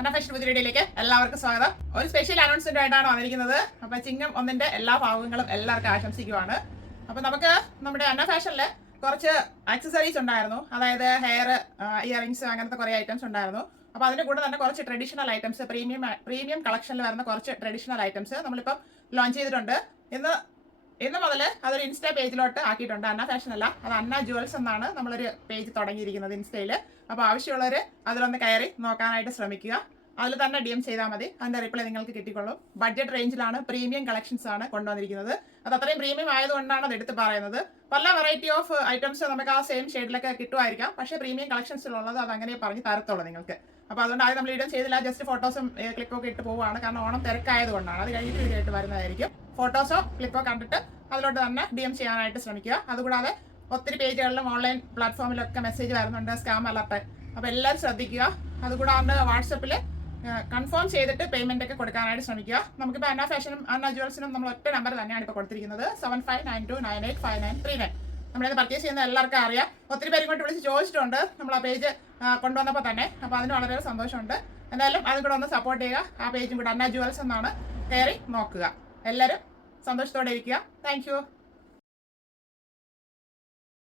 അന്ന fashion പുതിയ വീഡിയോയിലേക്ക് എല്ലാവർക്കും സ്വാഗതം. ഒരു സ്പെഷ്യൽ അനൗൺസ്മെന്റ് ആയിട്ടാണ് വന്നിരിക്കുന്നത്. അപ്പൊ ചിങ്ങം 1 എല്ലാ ഭാഗങ്ങളും എല്ലാവർക്കും ആശംസിക്കുവാണ്. അപ്പൊ നമുക്ക് നമ്മുടെ അന്ന ഫാഷനിൽ കുറച്ച് ആക്സസറീസ് ഉണ്ടായിരുന്നു. അതായത് ഹെയർ, ഇയറിംഗ്സ്, അങ്ങനത്തെ കുറെ ഐറ്റംസ് ഉണ്ടായിരുന്നു. അപ്പൊ അതിന്റെ കൂടെ തന്നെ കുറച്ച് ട്രഡീഷണൽ ഐറ്റംസ്, പ്രീമിയം കളക്ഷനിൽ വരുന്ന കുറച്ച് ട്രഡീഷണൽ ഐറ്റംസ് നമ്മളിപ്പം ലോഞ്ച് ചെയ്തിട്ടുണ്ട്. ഇന്ന് മുതൽ അതൊരു ഇൻസ്റ്റാ പേജിലോട്ട് ആക്കിയിട്ടുണ്ട്. അന്ന ഫാഷൻ അല്ല, അത് അന്ന ജുവൽസ് എന്നാണ് നമ്മളൊരു പേജ് തുടങ്ങിയിരിക്കുന്നത് ഇൻസ്റ്റയിൽ. അപ്പോൾ ആവശ്യമുള്ളവർ അതിലൊന്ന് കയറി നോക്കാനായിട്ട് ശ്രമിക്കുക. അതിൽ തന്നെ DM ചെയ്താൽ മതി, അതിന്റെ റിപ്ലൈ നിങ്ങൾക്ക് കിട്ടിക്കൊള്ളും. ബഡ്ജറ്റ് റേഞ്ചിലാണ്, പ്രീമിയം കളക്ഷൻസ് ആണ് കൊണ്ടുവന്നിരിക്കുന്നത്. അത് അത്രയും പ്രീമിയം ആയതുകൊണ്ടാണ് അത് എടുത്ത് പറയുന്നത്. പല വെറൈറ്റി ഓഫ് ഐറ്റംസ് നമുക്ക് ആ സെയിം ഷെയ്ഡിലൊക്കെ കിട്ടുമായിരിക്കാം, പക്ഷേ പ്രീമിയം കളക്ഷൻസിലുള്ളത് അത് അങ്ങനെ പറഞ്ഞ് തരത്തുള്ളൂ നിങ്ങൾക്ക്. അപ്പോൾ അതുകൊണ്ട് അത് നമ്മൾ വീഡിയോ ചെയ്തില്ല, ജസ്റ്റ് ഫോട്ടോസും ക്ലിപ്പൊക്കെ ഇട്ട് പോവുകയാണ്. കാരണം ഓണം തിരക്കായതുകൊണ്ടാണ്. അത് കഴിഞ്ഞിട്ട് വീഡിയോ ആയിട്ട് വരുന്നതായിരിക്കും. ഫോട്ടോസോ ക്ലിപ്പോ കണ്ടിട്ട് അതിലോട്ട് തന്നെ DM ചെയ്യാനായിട്ട് ശ്രമിക്കുക. അതുകൂടാതെ ഒത്തിരി പേജുകളിലും ഓൺലൈൻ പ്ലാറ്റ്ഫോമിലൊക്കെ മെസ്സേജ് വരുന്നുണ്ട്, സ്കാം അലർട്ട്. അപ്പോൾ എല്ലാവരും ശ്രദ്ധിക്കുക. അതുകൂടാതെ വാട്സപ്പിൽ കൺഫേം ചെയ്തിട്ട് പേയ്മെന്റ് ഒക്കെ കൊടുക്കാനായിട്ട് ശ്രമിക്കുക. നമുക്കിപ്പോൾ അന്ന ഫാഷനും അന്ന ജുവൽസിനും നമ്മൾ ഒറ്റ നമ്പർ തന്നെയാണ് ഇപ്പോൾ കൊടുത്തിരിക്കുന്നത്, 7592985939. നമ്മളിത് പർച്ചേസ് ചെയ്യുന്ന എല്ലാവർക്കും അറിയാം. ഒത്തിരി പേരും കൊണ്ട് വിളിച്ച് ചോദിച്ചിട്ടുണ്ട് നമ്മൾ ആ പേജ് കൊണ്ടുവന്നപ്പോൾ തന്നെ. അപ്പോൾ അതിന് വളരെ സന്തോഷമുണ്ട്. എന്തായാലും അതും കൂടെ ഒന്ന് സപ്പോർട്ട് ചെയ്യുക. ആ പേജും കൂടെ അന്ന ജുവൽസ് എന്നാണ്, കയറി നോക്കുക. എല്ലാവരും സന്തോഷത്തോടെ ഇരിക്കുക. താങ്ക്